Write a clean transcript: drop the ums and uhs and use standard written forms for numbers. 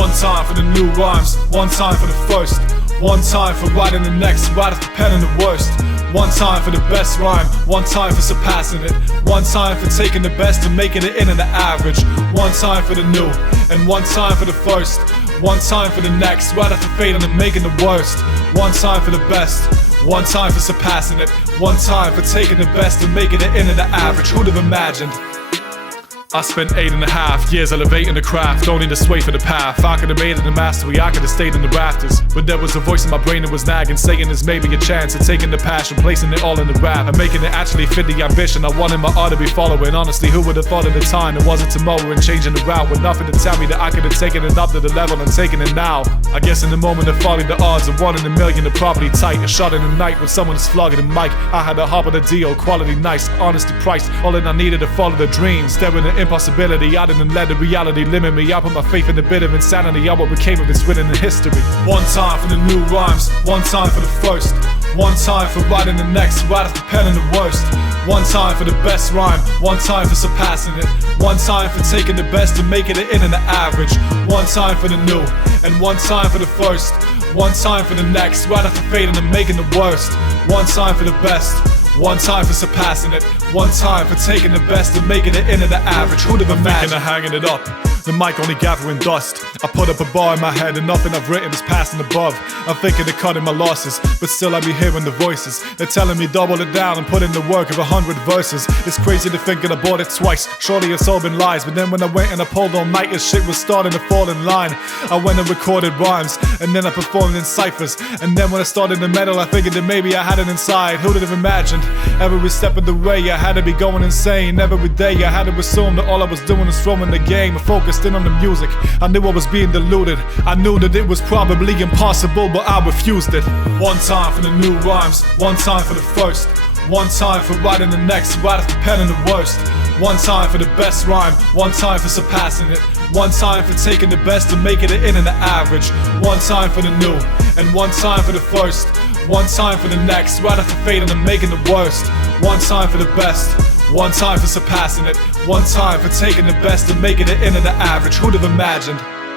One time for the new rhymes, one time for the first, one time for writing the next, right off the pen and the worst. One time for the best rhyme, one time for surpassing it, one time for taking the best and making it into the average. One time for the new, and one time for the first, one time for the next, right off the fading and making the worst. One time for the best, one time for surpassing it, one time for taking the best and making it into the average. Who'd have imagined? I spent 8.5 years elevating the craft, don't need to sway for the path. I could've made it a mastery, I could've stayed in the rafters, but there was a voice in my brain that was nagging, saying there's maybe a chance of taking the passion, placing it all in the rap, and making it actually fit the ambition I wanted my art to be following. Honestly, who would've thought at the time it wasn't tomorrow and changing the route, with nothing to tell me that I could've taken it up to the level I'm taking it now. I guess in the moment of folly, the odds of 1 in a million, the property tight, a shot in the night when someone is flogging the mic. I had to hop on the deal, quality nice, honesty priced, all that I needed to follow the dreams. There was an impossibility, I didn't let the reality limit me. I put my faith in the bit of insanity, on what became of it's written in history. One time for the new rhymes, one time for the first, one time for writing the next, right off the pen and the worst. One time for the best rhyme, one time for surpassing it, one time for taking the best and making it into the average. One time for the new, and one time for the first, one time for the next, right off the fading and making the worst. One time for the best, one time for surpassing it, one time for taking the best and making it into the average. Who'd have imagined? I'm hanging it up, the mic only gathering dust. I put up a bar in my head and nothing I've written is passing above. I'm thinking of cutting my losses, but still I be hearing the voices. They're telling me double it down and put in the work of 100 verses. It's crazy to think that I bought it twice, surely it's all been lies. But then when I went and I pulled all night, this shit was starting to fall in line. I went and recorded rhymes, and then I performed in ciphers. And then when I started the metal, I figured that maybe I had it inside. Who'd have imagined? Every step of the way I had to be going insane. Every day I had to assume that all I was doing was throwing the game. I focused in on the music, I knew I was being deluded. I knew that it was probably impossible, but I refused it. One time for the new rhymes, one time for the first, one time for writing the next, right off the pen and the worst. One time for the best rhyme, one time for surpassing it, one time for taking the best and making it into the average. One time for the new, and one time for the first, one time for the next, right off the fading and making the worst. One time for the best, one time for surpassing it, one time for taking the best and making it into the average. Who'd have imagined?